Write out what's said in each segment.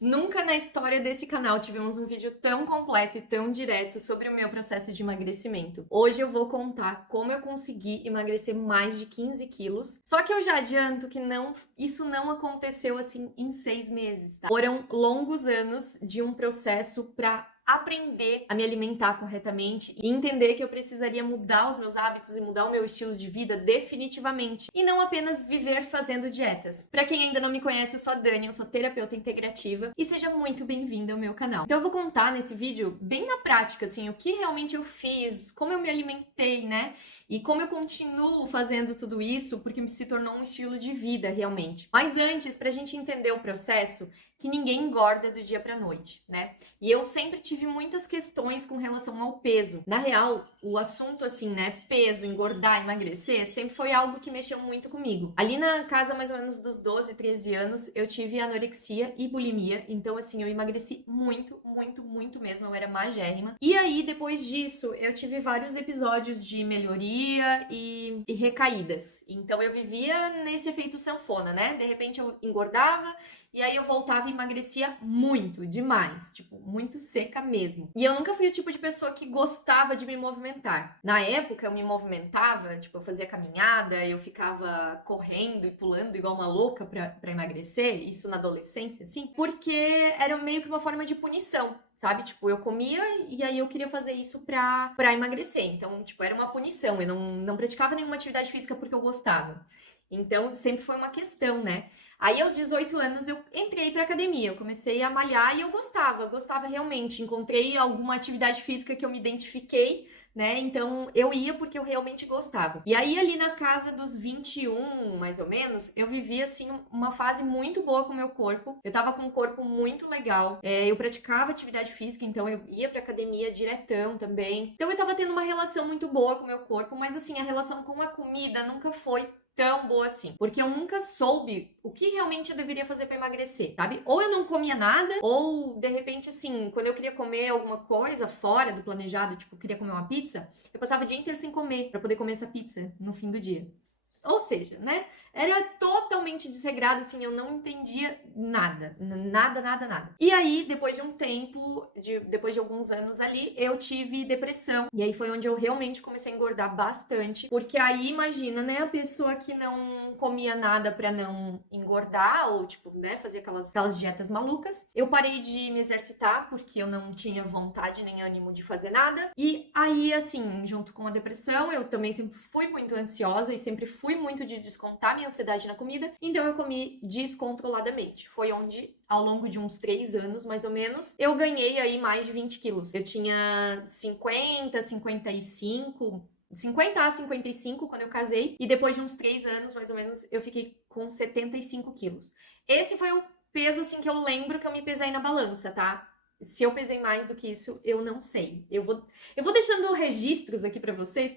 Nunca na história desse canal tivemos um vídeo tão completo e tão direto sobre o meu processo de emagrecimento. Hoje eu vou contar como eu consegui emagrecer mais de 15 quilos. Só que eu já adianto que isso não aconteceu assim em 6 meses, tá? Foram longos anos de um processo para aprender a me alimentar corretamente e entender que eu precisaria mudar os meus hábitos e mudar o meu estilo de vida definitivamente e não apenas viver fazendo dietas. Para quem ainda não me conhece, eu sou a Dani, eu sou terapeuta integrativa e seja muito bem-vinda ao meu canal. Então eu vou contar nesse vídeo bem na prática assim, o que realmente eu fiz, como eu me alimentei, né? E como eu continuo fazendo tudo isso porque se tornou um estilo de vida realmente. Mas antes, pra gente entender o processo, que ninguém engorda do dia pra noite, né? E eu sempre tive muitas questões com relação ao peso. Na real, o assunto assim, né, peso, engordar, emagrecer, sempre foi algo que mexeu muito comigo. Ali na casa mais ou menos dos 12, 13 anos, eu tive anorexia e bulimia, então assim, eu emagreci muito, muito, muito mesmo, eu era magérrima. E aí, depois disso, eu tive vários episódios de melhoria e recaídas. Então eu vivia nesse efeito sanfona, né? De repente eu engordava e aí eu voltava e emagrecia muito, demais, tipo, muito seca mesmo. E eu nunca fui o tipo de pessoa que gostava de me movimentar. Na época eu me movimentava, tipo, eu fazia caminhada, eu ficava correndo e pulando igual uma louca pra emagrecer, isso na adolescência, assim, porque era meio que uma forma de punição. Sabe? Tipo, eu comia e aí eu queria fazer isso pra emagrecer. Então, tipo, era uma punição. Eu não praticava nenhuma atividade física porque eu gostava. Então, sempre foi uma questão, né? Aí, aos 18 anos, eu entrei pra academia. Eu comecei a malhar e eu gostava realmente. Encontrei alguma atividade física que eu me identifiquei, né? Então, eu ia porque eu realmente gostava. E aí, ali na casa dos 21, mais ou menos, eu vivia, assim, uma fase muito boa com o meu corpo. Eu tava com um corpo muito legal. Eu praticava atividade física, então eu ia pra academia diretão também. Então, eu tava tendo uma relação muito boa com o meu corpo, mas, assim, a relação com a comida nunca foi tão boa assim, porque eu nunca soube o que realmente eu deveria fazer pra emagrecer, sabe? Ou eu não comia nada, ou de repente assim, quando eu queria comer alguma coisa fora do planejado, tipo, eu queria comer uma pizza, eu passava o dia inteiro sem comer pra poder comer essa pizza no fim do dia. Ou seja, né? Era totalmente desregrado, assim, eu não entendia nada. Nada, nada, nada. E aí, depois de um tempo, depois de alguns anos ali, eu tive depressão. E aí foi onde eu realmente comecei a engordar bastante. Porque aí, imagina, né? A pessoa que não comia nada pra não engordar, ou tipo, né, fazia aquelas dietas malucas. Eu parei de me exercitar, porque eu não tinha vontade nem ânimo de fazer nada. E aí, assim, junto com a depressão, eu também sempre fui muito ansiosa e sempre fui muito de descontar minha ansiedade na comida, então eu comi descontroladamente. Foi onde, ao longo de uns 3 anos, mais ou menos, eu ganhei aí mais de 20 quilos. Eu tinha 50, 55, 50 a 55 quando eu casei, e depois de uns 3 anos, mais ou menos, eu fiquei com 75 quilos. Esse foi o peso, assim, que eu lembro que eu me pesei na balança, tá? Se eu pesei mais do que isso, eu não sei. Eu vou deixando registros aqui pra vocês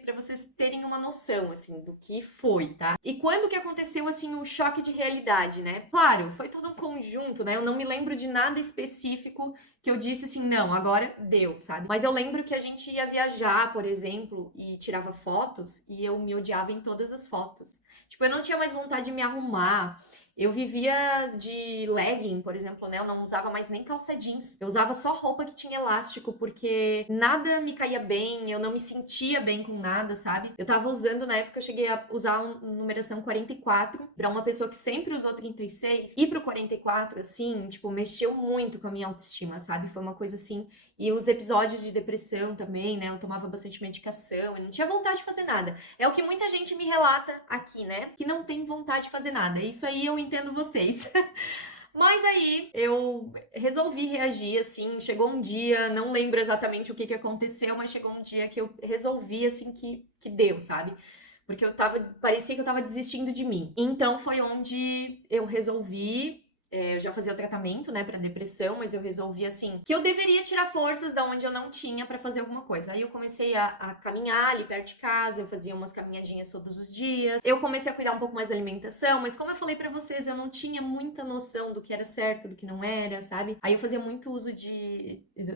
terem uma noção, assim, do que foi, tá? E quando que aconteceu, assim, o choque de realidade, né? Claro, foi todo um conjunto, né? Eu não me lembro de nada específico que eu disse assim, não, agora deu, sabe? Mas eu lembro que a gente ia viajar, por exemplo, e tirava fotos e eu me odiava em todas as fotos. Tipo, eu não tinha mais vontade de me arrumar. Eu vivia de legging, por exemplo, né? Eu não usava mais nem calça jeans. Eu usava só roupa que tinha elástico, porque nada me caía bem, eu não me sentia bem com nada, sabe? Eu tava usando, na época, eu cheguei a usar numeração 44, pra uma pessoa que sempre usou 36, e pro 44, assim, tipo, mexeu muito com a minha autoestima, sabe? Foi uma coisa assim. E os episódios de depressão também, né? Eu tomava bastante medicação, eu não tinha vontade de fazer nada. É o que muita gente me relata aqui, né? Que não tem vontade de fazer nada. Isso aí eu entendo vocês. Mas aí eu resolvi reagir, assim, chegou um dia, não lembro exatamente o que aconteceu, mas chegou um dia que eu resolvi, assim, que deu, sabe? Porque parecia que eu tava desistindo de mim. Então foi onde eu resolvi. Eu já fazia o tratamento, né, pra depressão, mas eu resolvi, assim, que eu deveria tirar forças da onde eu não tinha pra fazer alguma coisa. Aí eu comecei a caminhar ali perto de casa, eu fazia umas caminhadinhas todos os dias. Eu comecei a cuidar um pouco mais da alimentação, mas como eu falei pra vocês, eu não tinha muita noção do que era certo, do que não era, sabe? Aí eu fazia muito uso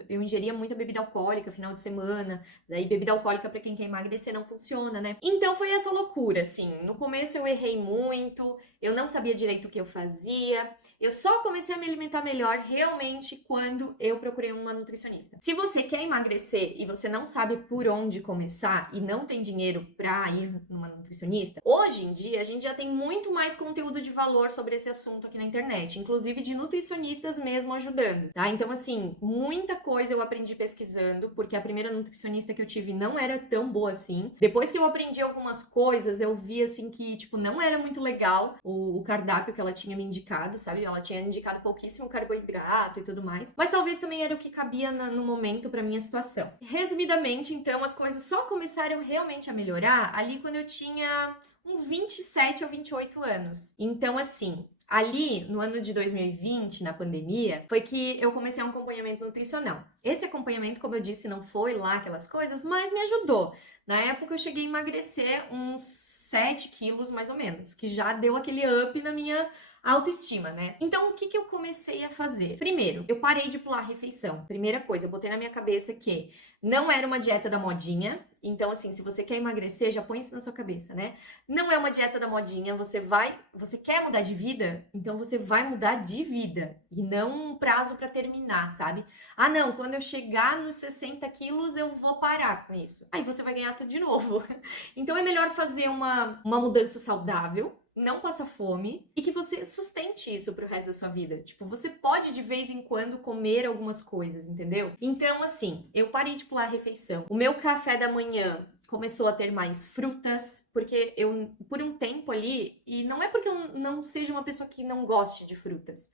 eu ingeria muita bebida alcoólica final de semana. Daí bebida alcoólica pra quem quer emagrecer não funciona, né? Então foi essa loucura, assim. No começo eu errei muito, eu não sabia direito o que eu fazia. Eu só comecei a me alimentar melhor realmente quando eu procurei uma nutricionista. Se você quer emagrecer e você não sabe por onde começar e não tem dinheiro pra ir numa nutricionista, hoje em dia a gente já tem muito mais conteúdo de valor sobre esse assunto aqui na internet, inclusive de nutricionistas mesmo ajudando, tá? Então, assim, muita coisa eu aprendi pesquisando, porque a primeira nutricionista que eu tive não era tão boa assim. Depois que eu aprendi algumas coisas, eu vi, assim, que, tipo, não era muito legal o cardápio que ela tinha me indicado, sabe? Ela tinha indicado pouquíssimo carboidrato e tudo mais. Mas talvez também era o que cabia no momento pra minha situação. Resumidamente, então, as coisas só começaram realmente a melhorar ali quando eu tinha uns 27 ou 28 anos. Então, assim, ali no ano de 2020, na pandemia, foi que eu comecei um acompanhamento nutricional. Esse acompanhamento, como eu disse, não foi lá aquelas coisas, mas me ajudou. Na época eu cheguei a emagrecer uns 7 quilos, mais ou menos, que já deu aquele up na minha autoestima, né? Então, o que eu comecei a fazer? Primeiro, eu parei de pular a refeição. Primeira coisa, eu botei na minha cabeça que não era uma dieta da modinha. Então, assim, se você quer emagrecer, já põe isso na sua cabeça, né? Não é uma dieta da modinha, você quer mudar de vida? Então você vai mudar de vida e não um prazo pra terminar, sabe? Ah, não, quando eu chegar nos 60 quilos eu vou parar com isso. Aí você vai ganhar tudo de novo. Então é melhor fazer uma mudança saudável, não passa fome e que você sustente isso pro resto da sua vida. Tipo, você pode de vez em quando comer algumas coisas, entendeu? Então, assim, eu parei de pular a refeição. O meu café da manhã começou a ter mais frutas, porque eu, por um tempo ali, e não é porque eu não seja uma pessoa que não goste de frutas,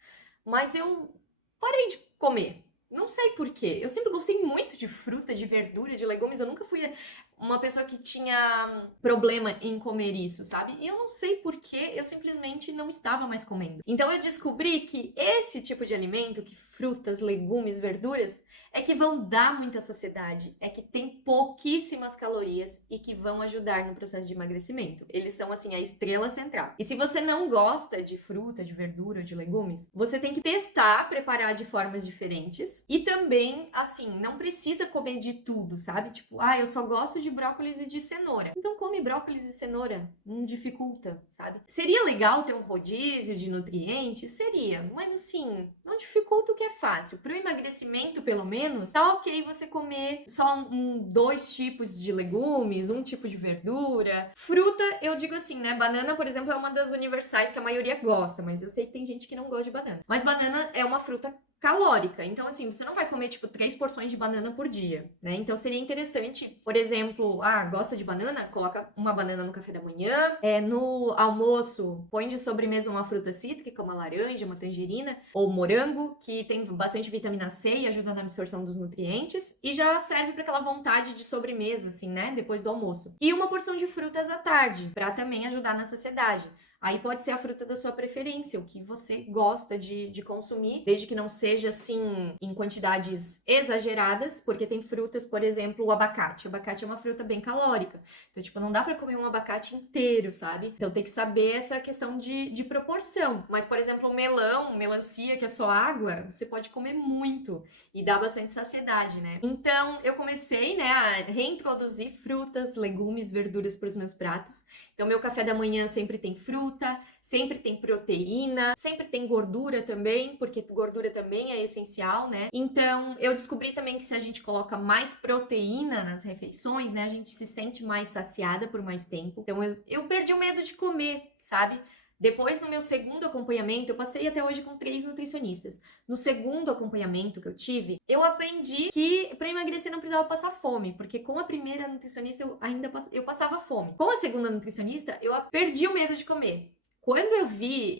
mas eu parei de comer. Não sei por quê. Eu sempre gostei muito de fruta, de verdura, de legumes. Eu nunca fui uma pessoa que tinha problema em comer isso, sabe? E eu não sei por quê, eu simplesmente não estava mais comendo. Então eu descobri que esse tipo de alimento, que frutas, legumes, verduras, é que vão dar muita saciedade, é que tem pouquíssimas calorias e que vão ajudar no processo de emagrecimento. Eles são, assim, a estrela central. E se você não gosta de fruta, de verdura, de legumes, você tem que testar, preparar de formas diferentes e também, assim, não precisa comer de tudo, sabe? Tipo, eu só gosto de brócolis e de cenoura. Então come brócolis e cenoura, não dificulta, sabe? Seria legal ter um rodízio de nutrientes? Seria, mas assim, não dificulta o que é fácil. Pro emagrecimento, pelo menos, tá ok você comer só dois tipos de legumes, um tipo de verdura. Fruta, eu digo assim, né? Banana, por exemplo, é uma das universais que a maioria gosta, mas eu sei que tem gente que não gosta de banana. Mas banana é uma fruta calórica. Então, assim, você não vai comer, tipo, 3 porções de banana por dia, né? Então, seria interessante, por exemplo, gosta de banana? Coloca uma banana no café da manhã. No almoço, põe de sobremesa uma fruta cítrica, como a laranja, uma tangerina, ou morango, que tem bastante vitamina C e ajuda na absorção dos nutrientes. E já serve para aquela vontade de sobremesa, assim, né? Depois do almoço. E uma porção de frutas à tarde, para também ajudar na saciedade. Aí pode ser a fruta da sua preferência, o que você gosta de consumir, desde que não seja, assim, em quantidades exageradas, porque tem frutas, por exemplo, o abacate. O abacate é uma fruta bem calórica. Então, tipo, não dá pra comer um abacate inteiro, sabe? Então tem que saber essa questão de proporção. Mas, por exemplo, o melão, melancia, que é só água, você pode comer muito e dá bastante saciedade, né? Então, eu comecei, né, a reintroduzir frutas, legumes, verduras para os meus pratos. Então, meu café da manhã sempre tem fruta, sempre tem proteína, sempre tem gordura também, porque gordura também é essencial, né? Então, eu descobri também que se a gente coloca mais proteína nas refeições, né, a gente se sente mais saciada por mais tempo. Então, eu perdi o medo de comer, sabe? Depois, no meu segundo acompanhamento, eu passei até hoje com 3 nutricionistas. No segundo acompanhamento que eu tive, eu aprendi que para emagrecer não precisava passar fome, porque com a primeira nutricionista eu passava fome. Com a segunda nutricionista, eu perdi o medo de comer. Quando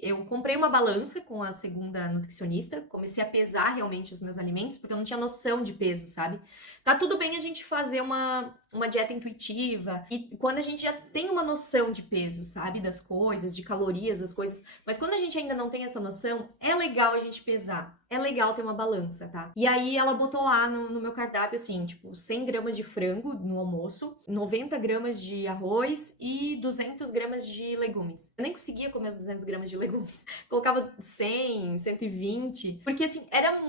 eu comprei uma balança com a segunda nutricionista, comecei a pesar realmente os meus alimentos, porque eu não tinha noção de peso, sabe? Tá tudo bem a gente fazer uma dieta intuitiva, e quando a gente já tem uma noção de peso, sabe? Das coisas, de calorias das coisas, mas quando a gente ainda não tem essa noção, é legal a gente pesar, é legal ter uma balança, tá? E aí ela botou lá no meu cardápio, assim, tipo, 100 gramas de frango no almoço, 90 gramas de arroz e 200 gramas de legumes. Eu nem conseguia comer os 200 gramas de legumes. Colocava 100, 120, porque assim, era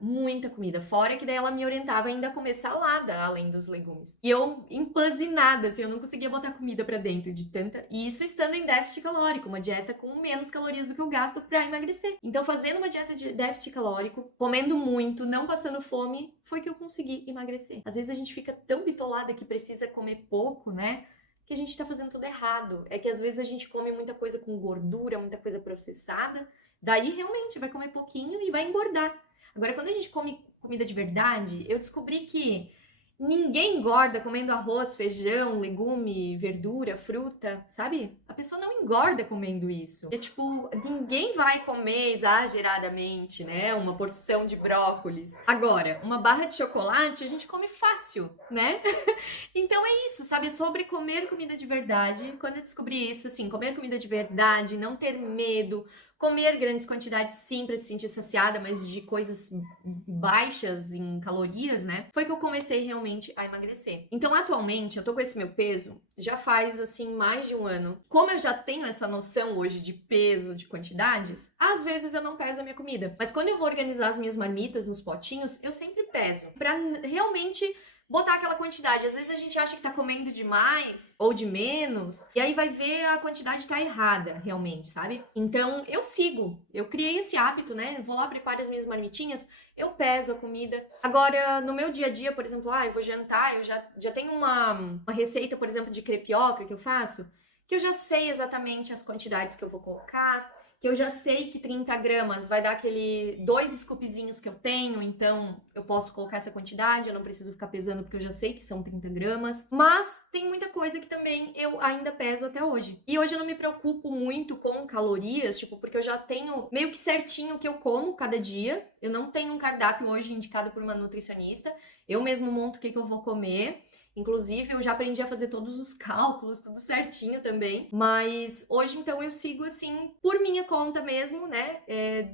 muita comida. Fora que daí ela me orientava ainda a comer salada, além dos legumes. E eu, empanzinada, assim, eu não conseguia botar comida pra dentro de tanta... E isso estando em déficit calórico, uma dieta com menos calorias do que eu gasto pra emagrecer. Então, fazendo uma dieta de déficit calórico, comendo muito, não passando fome, foi que eu consegui emagrecer. Às vezes a gente fica tão bitolada que precisa comer pouco, né? Que a gente tá fazendo tudo errado. É que às vezes a gente come muita coisa com gordura, muita coisa processada, daí realmente vai comer pouquinho e vai engordar. Agora, quando a gente come comida de verdade, eu descobri que ninguém engorda comendo arroz, feijão, legume, verdura, fruta, sabe? A pessoa não engorda comendo isso. É tipo, ninguém vai comer exageradamente, né? Uma porção de brócolis. Agora, uma barra de chocolate a gente come fácil, né? Então é isso, sabe? É sobre comer comida de verdade. Quando eu descobri isso, assim, comer comida de verdade, não ter medo, comer grandes quantidades sim pra se sentir saciada, mas de coisas baixas em calorias, né? Foi que eu comecei realmente a emagrecer. Então, atualmente, eu tô com esse meu peso já faz, assim, mais de um ano. Como eu já tenho essa noção hoje de peso, de quantidades, às vezes eu não peso a minha comida. Mas quando eu vou organizar as minhas marmitas nos potinhos, eu sempre peso. Pra realmente botar aquela quantidade. Às vezes a gente acha que tá comendo demais ou de menos, e aí vai ver a quantidade tá errada, realmente, sabe? Então eu criei esse hábito, né? Vou lá, preparo as minhas marmitinhas, eu peso a comida. Agora, no meu dia a dia, por exemplo, eu vou jantar, eu já tenho uma receita, por exemplo, de crepioca que eu faço, que eu já sei exatamente as quantidades que eu vou colocar, que eu já sei que 30 gramas vai dar aquele 2 scoopzinhos que eu tenho, então eu posso colocar essa quantidade, eu não preciso ficar pesando porque eu já sei que são 30 gramas. Mas tem muita coisa que também eu ainda peso até hoje. E hoje eu não me preocupo muito com calorias, tipo, porque eu já tenho meio que certinho o que eu como cada dia. Eu não tenho um cardápio hoje indicado por uma nutricionista. Eu mesmo monto o que eu vou comer. Inclusive, eu já aprendi a fazer todos os cálculos, tudo certinho também. Mas hoje, então, eu sigo assim, por minha conta mesmo, né?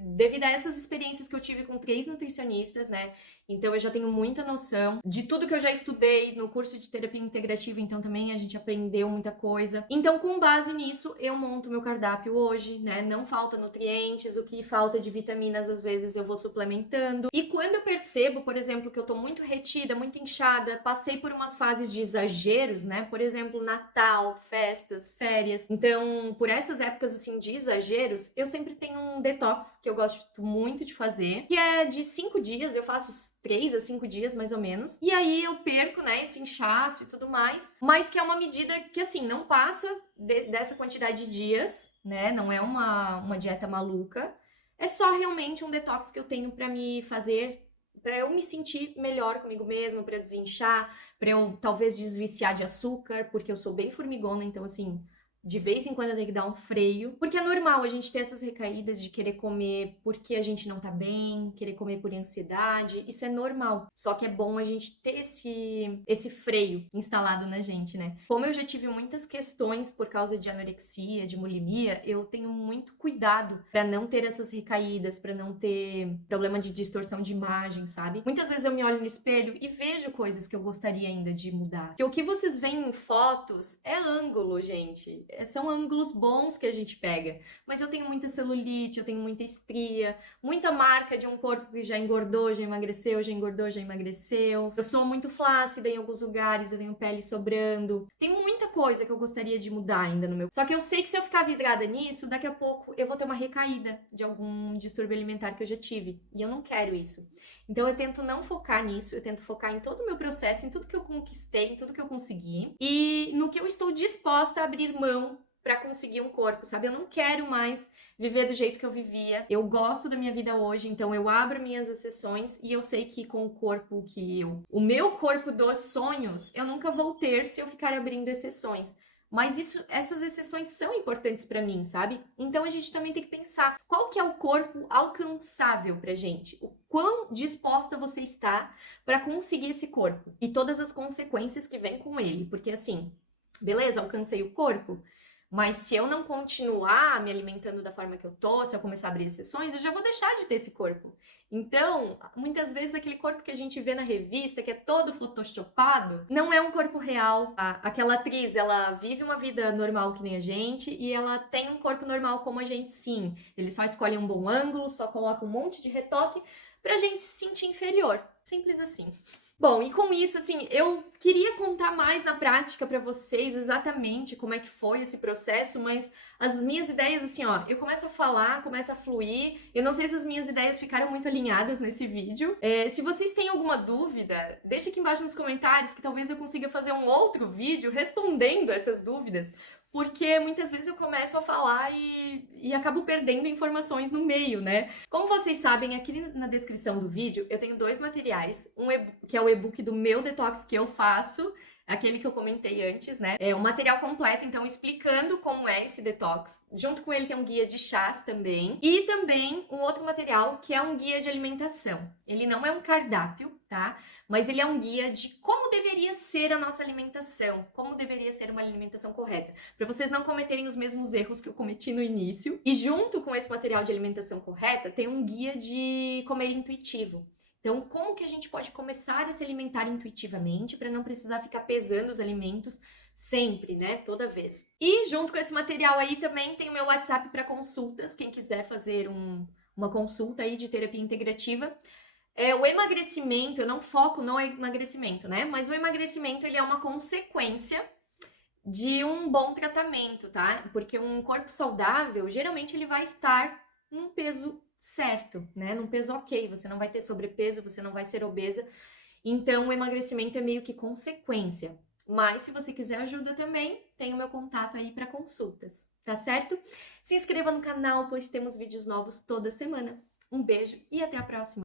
Devido a essas experiências que eu tive com 3 nutricionistas, né? Então, eu já tenho muita noção de tudo que eu já estudei no curso de terapia integrativa. Então, também a gente aprendeu muita coisa. Então, com base nisso, eu monto meu cardápio hoje, né? Não falta nutrientes, o que falta de vitaminas, às vezes, eu vou suplementando. E quando eu percebo, por exemplo, que eu tô muito retida, muito inchada, passei por umas fases de exageros, né? Por exemplo, Natal, festas, férias. Então, por essas épocas, assim, de exageros, eu sempre tenho um detox que eu gosto muito de fazer, que é de 5 dias, eu faço 3 a 5 dias, mais ou menos. E aí eu perco, né, esse inchaço e tudo mais, mas que é uma medida que, assim, não passa dessa quantidade de dias, né? Não é uma dieta maluca. É só realmente um detox que eu tenho pra me fazer, pra eu me sentir melhor comigo mesma, pra eu desinchar, pra eu talvez desviciar de açúcar, porque eu sou bem formigona, então, assim, de vez em quando eu tenho que dar um freio, porque é normal a gente ter essas recaídas de querer comer porque a gente não tá bem, querer comer por ansiedade, isso é normal. Só que é bom a gente ter esse freio instalado na gente, né? Como eu já tive muitas questões por causa de anorexia, de bulimia, eu tenho muito cuidado pra não ter essas recaídas, pra não ter problema de distorção de imagem, sabe? Muitas vezes eu me olho no espelho e vejo coisas que eu gostaria ainda de mudar. Porque o que vocês veem em fotos é ângulo, gente. São ângulos bons que a gente pega. Mas eu tenho muita celulite, eu tenho muita estria, muita marca de um corpo que já engordou, já emagreceu, já engordou, já emagreceu. Eu sou muito flácida em alguns lugares, eu tenho pele sobrando. Tem muita coisa que eu gostaria de mudar ainda no meu... Só que eu sei que se eu ficar vidrada nisso, daqui a pouco eu vou ter uma recaída de algum distúrbio alimentar que eu já tive. E eu não quero isso. Então eu tento não focar nisso, eu tento focar em todo o meu processo, em tudo que eu conquistei, em tudo que eu consegui e no que eu estou disposta a abrir mão pra conseguir um corpo, sabe? Eu não quero mais viver do jeito que eu vivia. Eu gosto da minha vida hoje, então eu abro minhas exceções e eu sei que com o corpo o meu corpo dos sonhos, eu nunca vou ter se eu ficar abrindo exceções. Mas essas exceções são importantes pra mim, sabe? Então a gente também tem que pensar qual que é o corpo alcançável pra gente, o quão disposta você está pra conseguir esse corpo e todas as consequências que vêm com ele, porque assim, beleza, alcancei o corpo, Mas se eu não continuar me alimentando da forma que eu tô, se eu começar a abrir exceções, eu já vou deixar de ter esse corpo. Então, muitas vezes aquele corpo que a gente vê na revista, que é todo photoshopado, não é um corpo real. Aquela atriz, ela vive uma vida normal que nem a gente e ela tem um corpo normal como a gente, sim. Ele só escolhe um bom ângulo, só coloca um monte de retoque pra gente se sentir inferior. Simples assim. Bom, e com isso, assim, eu queria contar mais na prática pra vocês exatamente como é que foi esse processo, mas as minhas ideias, assim, ó, eu começo a falar, começo a fluir. Eu não sei se as minhas ideias ficaram muito alinhadas nesse vídeo. Se vocês têm alguma dúvida, deixa aqui embaixo nos comentários que talvez eu consiga fazer um outro vídeo respondendo essas dúvidas. Porque muitas vezes eu começo a falar e acabo perdendo informações no meio, né? Como vocês sabem, aqui na descrição do vídeo eu tenho 2 materiais, que é o e-book do meu detox que eu faço, aquele que eu comentei antes, né? É um material completo, então, explicando como é esse detox. Junto com ele tem um guia de chás também. E também um outro material que é um guia de alimentação. Ele não é um cardápio, tá? Mas ele é um guia de como deveria ser a nossa alimentação, como deveria ser uma alimentação correta, para vocês não cometerem os mesmos erros que eu cometi no início. E junto com esse material de alimentação correta, tem um guia de comer intuitivo. Então, como que a gente pode começar a se alimentar intuitivamente para não precisar ficar pesando os alimentos sempre, né? Toda vez. E junto com esse material aí também tem o meu WhatsApp para consultas, quem quiser fazer uma consulta aí de terapia integrativa. O emagrecimento, eu não foco no emagrecimento, né? Mas o emagrecimento, ele é uma consequência de um bom tratamento, tá? Porque um corpo saudável, geralmente ele vai estar num peso certo, né? Num peso ok, você não vai ter sobrepeso, você não vai ser obesa. Então, o emagrecimento é meio que consequência. Mas se você quiser ajuda também, tem o meu contato aí para consultas, tá certo? Se inscreva no canal, pois temos vídeos novos toda semana. Um beijo e até a próxima!